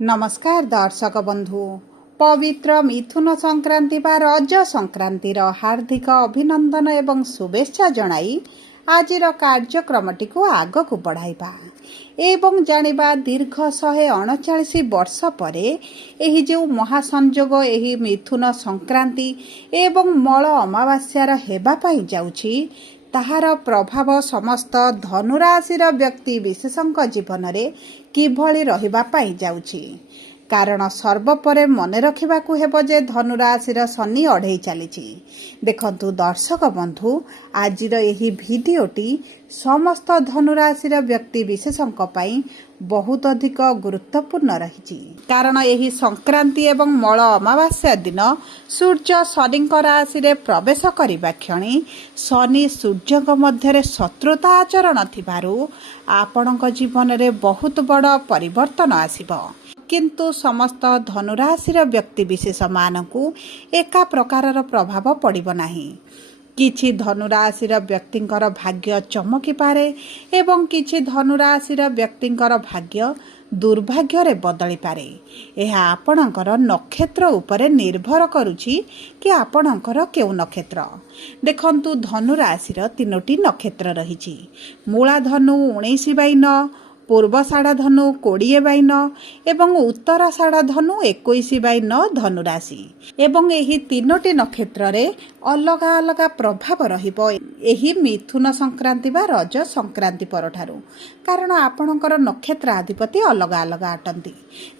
नमस्कार दर्शक बंधु। पवित्र मिथुन संक्रांति बा रज संक्रांतिर हार्दिक अभिनंदन एवं शुभेच्छा जणाई आजिर कार्यक्रमटी को आगक बढ़ाइबा एवं जानिबा दीर्घ 139 वर्ष परे एही जो महासंजोग एही मिथुन संक्रांति एवं मल अमावास्यार हेबा पाई जाउछि ताहार प्रभाव समस्त धनुराशिर व्यक्ति विशेषଙ୍କ जीवन रे किभଳି रहिबा पाई जाउछि। कारण सर्वपरे मन रखिबाकू हेबो जे धनुराशिर शनि अढ़ेई चलीछि। देखंतु दर्शक बंधु, आजिर एही भिडियोटी समस्त धनुराशिर व्यक्ति विशेषଙ୍କ पाई बहुत अधिक गुरुत्वपूर्ण रही। कारण एही संक्रांति एवं मल अमावास्या दिन सूर्य शनिଙ୍କ राशि रे प्रवेश करिबा क्षणी शनि सूर्यଙ୍କ मध्यरे शत्रुता आचरण थिबारु आपणଙ୍କ जीवन रे बहुत बड़ परिवर्तन आसिबो। किंतु समस्त धनुराशिर व्यक्ति विशेष मानकू एका प्रकारर प्रभाव पड़िबो नाही। किछि धनुराशिर व्यक्तिंकर भाग्य चमकी पारे एवं किछि धनुराशिर व्यक्तिंकर भाग्य दुर्भाग्य रे बदली पारे। एहा आपणकर नक्षत्र उपरे निर्भर करुछि कि आपणकर केउ नक्षत्र। देखंतु धनुराशिर 3टी नक्षत्र रहिछि। मूला धनु 19/9, पूर्वषाढ़ा धनु 20/9 एवं उत्तराषाढ़ा धनु 21/9 धनुराशि एवं एही 3टी नक्षत्र रे अलग अलग प्रभाव रहिबो एही मिथुन संक्रांति बा रज संक्रांति परठारु। कारण आपणकर नक्षत्र अधिपति अलग अलग आटंती।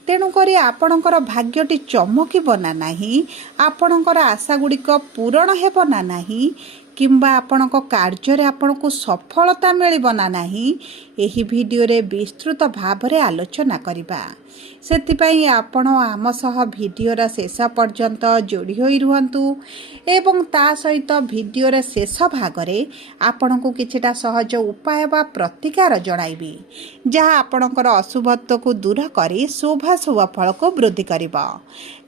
तेणु करी आपणकर भाग्यटी चमकिबो ना नाही, आपणकर आशा गुड़िक पूरण हेबो ना नाही, किंबा आपणक कार्य रे आपणको सफलता मिलिबो ना नाही, एही भिडियो रे विस्तृत भाव रे आलोचना करिबा। सेतिपई आपण आम सह भिडियोर शेष पर्यंत जोड़ी होई रुहंतु एवं ता सहित भिडियोर शेष भाग रे आपणको किछिटा सहज उपाय बा प्रतिकार जणाइबी, जहा आपणकर अशुभत्व को दूर करी शुभ फल को वृद्धि करिबा।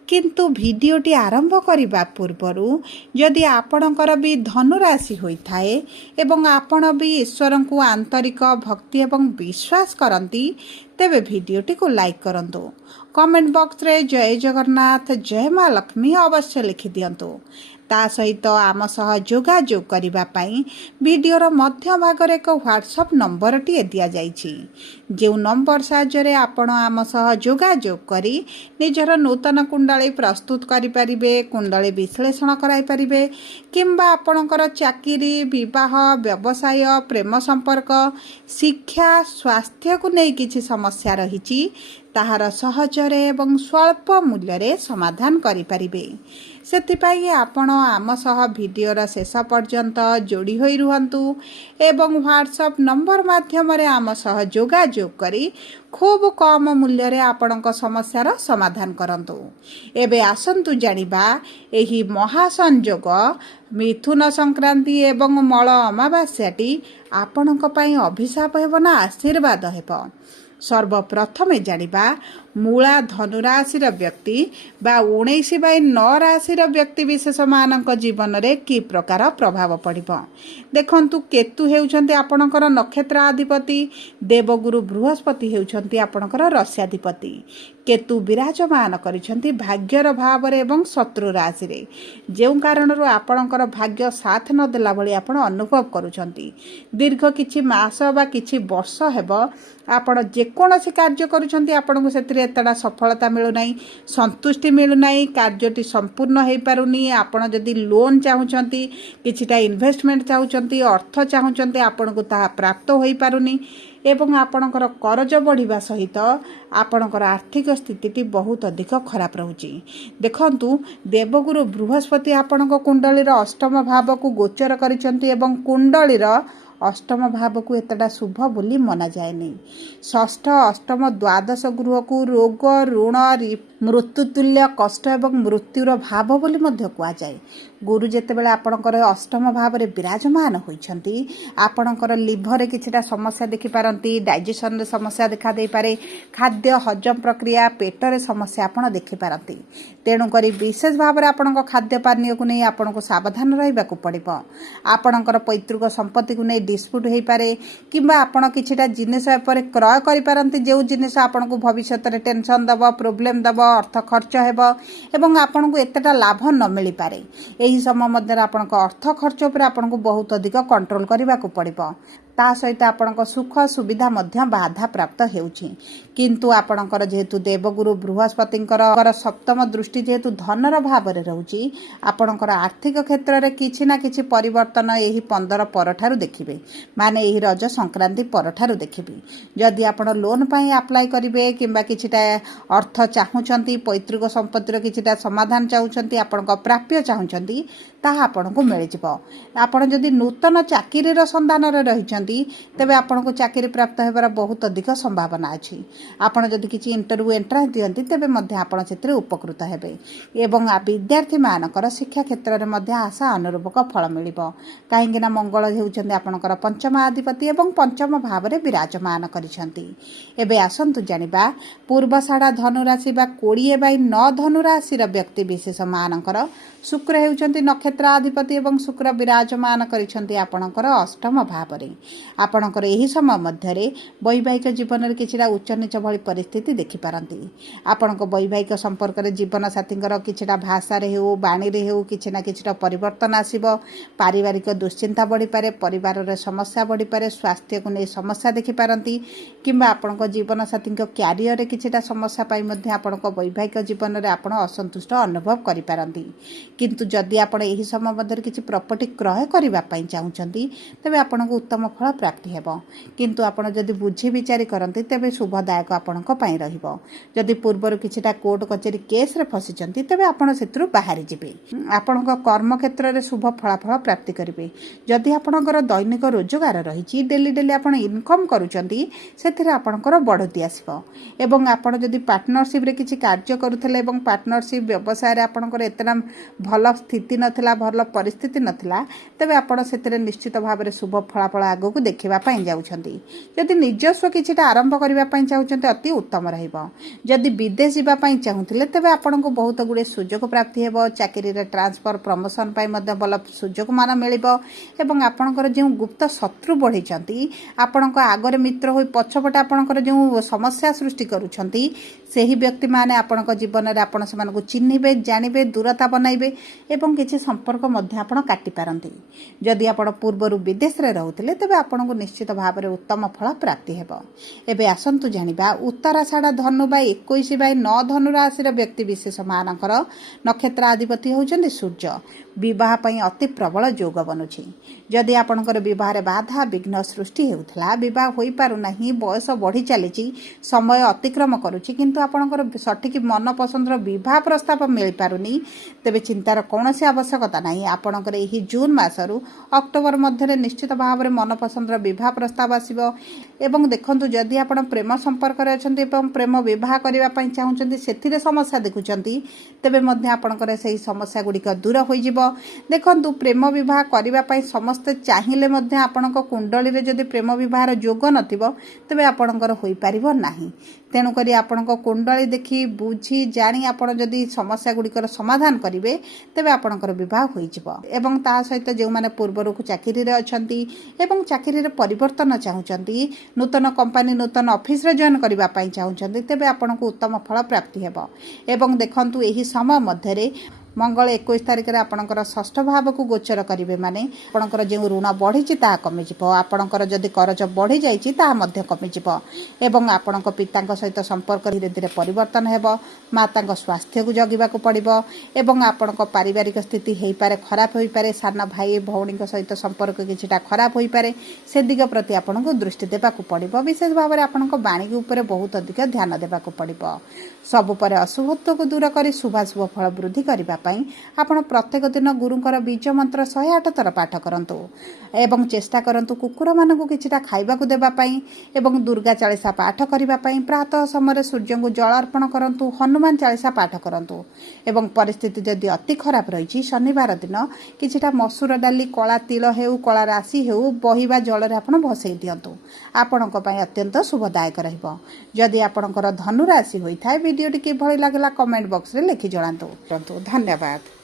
किंतु भिडियोटी आरंभ करने पूर्वरु यदि आपणकर भी धनुराशि होइथाए एवं आपण भी ईश्वर को आंतरिक भक्ति एवं विश्वास करती तेबे भिडियोटी को लाइक करंतु। कमेंट बॉक्स रे जय जगन्नाथ जय माँ लक्ष्मी अवश्य लिखि दियंतु। ता सहित आम सह जोगाजोग करिबा पई भिडियोर मध्य भाग रे एक व्हाट्सएप नंबर टी दिया जाइछि। जो नंबर साहाय्य आपण आम सह जोगाजोग करी निजर नूतन कुंडली प्रस्तुत करि परिबे, कुंडली विश्लेषण कराई परिबे, किंबा आपणकर चाकरी, विवाह, व्यवसाय, प्रेम संपर्क, शिक्षा, स्वास्थ्य को नहीं किछि समस्या रहिछि ताहार सहजरे एवं स्वल्प मूल्य रे समाधान करि परिबे। सेतिपई आपण आम सह भिडियोर शेष पर्यंत जोड़ी होई रुहंतु एवं व्हाट्सएप नंबर माध्यम रे आम सह जोगाजोग करी खूब कम मूल्य रे आपणक समस्यार समाधान करंतु। एबे आसंतु जानिबा एही महासंजोग मिथुन संक्रांति एवं मल अमावास्याटी आपणक पई अभिशाप हेबो ना आशीर्वाद हेबो। सर्वप्रथमे जानिबा मूला धनुराशिर व्यक्ति बा 19/9 राशिर व्यक्ति विशेष मानक जीवन रे की प्रकार प्रभाव पड़िबो। देखंतु केतु हेउछन्ते आपणकर नक्षत्र अधिपति, देवगुरु बृहस्पति हेउछन्ते आपणकर राश्याधिपति। केतु विराजमान करिछन्ते भाग्यर भाव रे एवं शत्रु राशि रे, जेउ कारणरु आपणकर भाग्य साथ न देला भली आपण अनुभव करूछन्ती। दीर्घ किछि मास बा किछि वर्ष हेबो आपण जे कोनोसी कार्य करूछन्ती आपणको सेतिरे एतडा सफलता मिलु नाही, संतुष्टि मिलु नाही, कार्यटी संपूर्ण हेई पारुनी। आपण जदि लोन चाहुछन्ती, किछिटा इन्वेस्टमेंट चाहुछन्ती, अर्थ चाहुछन्ती, आपणको ताहा प्राप्त होई पारुनी एवं आपणकर करज बढ़िबा सहित आपणकर आर्थिक स्थितिटी बहुत अधिक खराब रहुची। देखंतु देवगुरु बृहस्पति आपणको कुंडलीर अष्टम भाव को गोचर करिसंती एवं कुंडलीर अष्टम भाव को एतटा शुभ बोली मना जाएनी। षष्ठ, अष्टम, द्वादश गृह को रोग, ऋण, मृत्युतुल्य कष्ट एवं मृत्युर भाव बोली मध्य कहुआ जाए। गुरु जेतेबेले आपणकर अष्टम भाव में विराजमान होइछंती आपणकर लिभर किछिटा समस्या देखि पारंती, डाइजेशन रे समस्या देखा दे पारे, खाद्य हजम प्रक्रिया पेटर समस्या आपण देखि पारंती। तेणु करी विशेष भाव में आपणक खाद्य पानीय को नहीं आपनको सावधान रहिबाकू पड़िबो। आपणकर पैतृक संपत्ति को नहीं डिस्प्यूट हो पारे किंबा आपण किछिटा जिनिस पर क्रय करि पारंती जो जिनिस आपनको भविष्य में टेंशन दब, प्रोब्लेम दब, अर्थ खर्च हेबो एवं आपनको एतेटा लाभ न मिल पारे। एही समय मध्य आपणक अर्थ खर्च पर आपनको बहुत अधिक कंट्रोल करबाकू पड़िबो। ता सहित आपणक सुख सुविधा मध्य बाधा प्राप्त हेउछि। किंतु आपणकर जेहेतु देवगुरु बृहस्पतिंकर सप्तम दृष्टि जेहेतु धनर भाव में रहउछि आपणकर आर्थिक क्षेत्र में किछि ना किछि परिवर्तन एही 15 परठारु देखिबे, माने एही रज संक्रांति परठारु देखिबे। जदि आपण लोन पई अप्लाई करिवे किंबा किछिटा अर्थ चाहुचंती, पैतृक संपत्तिर किछिटा समाधान चाहुचंती, आपणक प्राप्य चाहुचंती ताहा आपणको मिल जिवो। आपण जदि नूतन चाकिरीर संधान रे रहिचंती तेबे आपणको चाकिरी प्राप्त हेबार बहुत अधिक संभावना अछि। आपण जदि किछि इंटरव्यू एंट्रांस दियंती तेबे मध्य आपण सेतरे उपकृत हेबे एवं विद्यार्थी मानकर शिक्षा क्षेत्र रे मध्य आशा अनुरूपक फल मिलिबो। काहेकि ना मंगल हेउचंती आपणकर पंचम अधिपति एवं पंचम भाव रे विराजमान करिसंती। एबे आसंतु जानिबा पूर्वषाढ़ा धनु राशि बा 20/9 धनु राशि र व्यक्ति विशेष मानकर शुक्र हेउचंती नक्षत्राधिपति एवं शुक्र विराजमान करिसंती आपणकर अष्टम भाव रे। आपणकर एही समय मध्य रे वैवाहिक जीवन रे किछिटा उच्च नीच भली परिस्थिति देखि पारंती। आपणक वैवाहिक संपर्क रे जीवन साथींकर किछिटा भाषा रे हेउ, बाणी रे हेउ किछि ना किछिटा परिवर्तन आसीबो। पारिवारिक दुश्चिंता बढ़ी पारे, परिवार रे समस्या बढ़ी पारे, स्वास्थ्य को नै समस्या देखि पारंती किंबा आपणक जीवन साथींक क्यारियर रे किछिटा समस्या पाई मध्य आपणक वैवाहिक जीवन रे आपण असंतुष्ट अनुभव करि पारंती। किंतु जदि आपण एही समय मध्य किछि प्रॉपर्टी क्रय करिबा पई चाहुचंती तेबे आपणको उत्तम फल प्राप्ति हेबो। किंतु आपण जदि बुझी विचारी करंती तेबे शुभदायक आपणको पई रहिबो। जदि पूर्वर किछिटा कोर्ट कचेरी केस रे फसिचंती तेबे आपण सेत्रु बाहरी जिबे। आपणको कर्म क्षेत्र रे शुभ फलाफल प्राप्ति करिवे। जदि आपणकर दैनिक रोजगार रहिछि, डेली डेली आपण इनकम करूचंती सेथिरे आपणकर बढ़ती आसीबो। एवं आपण जदि पार्टनरशिप रे किछि कार्य करूथले एवं पार्टनरशिप व्यवसाय रे आपणकर एतना भल स्थिति नथिला, भल परिस्थिति नथिला तेबे आपण सेथिरे निश्चित भाव शुभ फलाफल आगो को देखिबा पई जाउछंती। जदि निजस्व किछिटा आरंभ करिबा पई चाहुचंती अति उत्तम रहिबो। जदि विदेश जिबा पई चाहुथिले तेबे आपणको बहुत गुडे सुयोग प्राप्ति हेबो। चाकरी रे ट्रांसफर प्रमोशन पई मध्ये भल सुयोग मान मिलिबो एवं आपणकर जे गुप्त शत्रु बढ़िचंती, आपणको आगरे मित्र होई पछपटे आपणकर जे समस्या सृष्टि करूछंती सेही व्यक्ति माने आपणको जीवन रे आपण समानको चिन्हिबे, जानिबे, दूरता बनाइबे एवं किछि संपर्क मध्ये आपण काटि पारंती। जदि आपण पूर्वरु विदेश रे रहउथिले तेबे आपणको निश्चित भाव रे उत्तम फल प्राप्ति हेबो। एबे आसंतु जानिबा उत्तराषाढ़ा धनु बा 21/9 धनु राशि र व्यक्ति विशेष मानकर नक्षत्राधिपति होउचंदी सूर्य। विवाह पई अति प्रबल योग बनुछि। जदि आपणकर विवाह रे बाधा विघ्न सृष्टि हेउथला, विवाह होई पारु नाही, बयस बढ़ी चलीछि, समय अतिक्रम करूछि किंतु आपणकर सठिक मन पसंदर विवाह प्रस्ताव मिल पारुनी तेबे चिंतार कौनसी आवश्यकता नाही। आपणकर एही जून मासरु अक्टोबर मध्य निश्चित भाव में मन पसंदर विवाह प्रस्ताव आसीबो। एवं देखंतु जदि आपण प्रेम संपर्क रे अछंती एवं प्रेम विवाह करिबा पई चाहुचंती सेथिरे समस्या देखुचंती तेबे मध्य आपणकर सेही समस्या गुडिक दूर होई जिवो। देखंतु प्रेम विवाह करिबा पई समस्त चाहिले मध्य आपणक कुंडली रे जदि प्रेम विवाह रो योग नथिबो तेबे आपणकर होई पारिबो नाही। तेणु करी आपणक कुंडली देखि बुझी जानी आपण जदि समस्या गुडिकर समाधान करिवे तेबे आपणकर विवाह होई जिवो। एवं ता सहित जे माने पूर्वरु चाकरी रे अछंती एवं चाकरी रे परिवर्तन चाहुचंती, नूतन कंपनी नूतन ऑफिस रे जॉइन करिबा पई चाहुचंती तेबे आपणको उत्तम फल प्राप्ति हेबो। एवं देखंतु एही समय मध्य रे मंगल 21 तारिख रे आपणकर षष्ठ भाव को गोचर करिवे माने आपणकर जे ऋण बढ़ी ता कमी जिवो। आपणकर जदि करज बढ़ी जाईछि ता मध्य कमी जिवो एवं आपणक पितांक सहित संपर्क धीरे धीरे परिवर्तन हेबो। मातांक स्वास्थ्य को जगिबा को पड़िबो एवं आपणक पारिवारिक स्थिति हेई पारे, खराब होई पारे, सान भाई भौणीक सहित संपर्क किछिटा खराब होई पारे, से दिग प्रति आपणको दृष्टि देबा को पड़िबो। विशेष भाव में आपणक बाणी के ऊपर बहुत अधिक ध्यान देबा को पड़िबो। सब परे अशुभत्व को दूर करी शुभाशुभ फल वृद्धि करिबा ପାଇଁ ଆପଣ ପ୍ରତ୍ୟେକ ଦିନ ଗୁରୁଙ୍କର ବୀଜ ମନ୍ତ୍ର 108 ଥର ପାଠ କରନ୍ତୁ ଏବଂ ଚେଷ୍ଟା କରନ୍ତୁ କୁକୁରମାନଙ୍କୁ କିଛିଟା ଖାଇବାକୁ ଦେବା ପାଇଁ ଏବଂ ଦୁର୍ଗା ଚାଳିଶା ପାଠ କରିବା ପାଇଁ। ପ୍ରାତଃ ସମୟରେ ସୂର୍ଯ୍ୟଙ୍କୁ ଜଳ ଅର୍ପଣ କରନ୍ତୁ, ହନୁମାନ ଚାଳିଶା ପାଠ କରନ୍ତୁ ଏବଂ ପରିସ୍ଥିତି ଯଦି ଅତି ଖରାପ ରହିଛି ଶନିବାର ଦିନ କିଛିଟା ମସୁର ଡାଲି, କଳା ତିଳ ହେଉ, କଳା ରାଶି ହେଉ ବହିବା ଜଳରେ ଆପଣ ଭସେଇ ଦିଅନ୍ତୁ। ଆପଣଙ୍କ ପାଇଁ ଅତ୍ୟନ୍ତ ଶୁଭଦାୟକ ରହିବ। ଯଦି ଆପଣଙ୍କର ଧନୁ ରାଶି ହୋଇଥାଏ ଭିଡ଼ିଓଟି କିଭଳି ଲାଗିଲା କମେଣ୍ଟ ବକ୍ସରେ ଲେଖି ଜଣାନ୍ତୁ। ଧନ୍ୟବାଦ।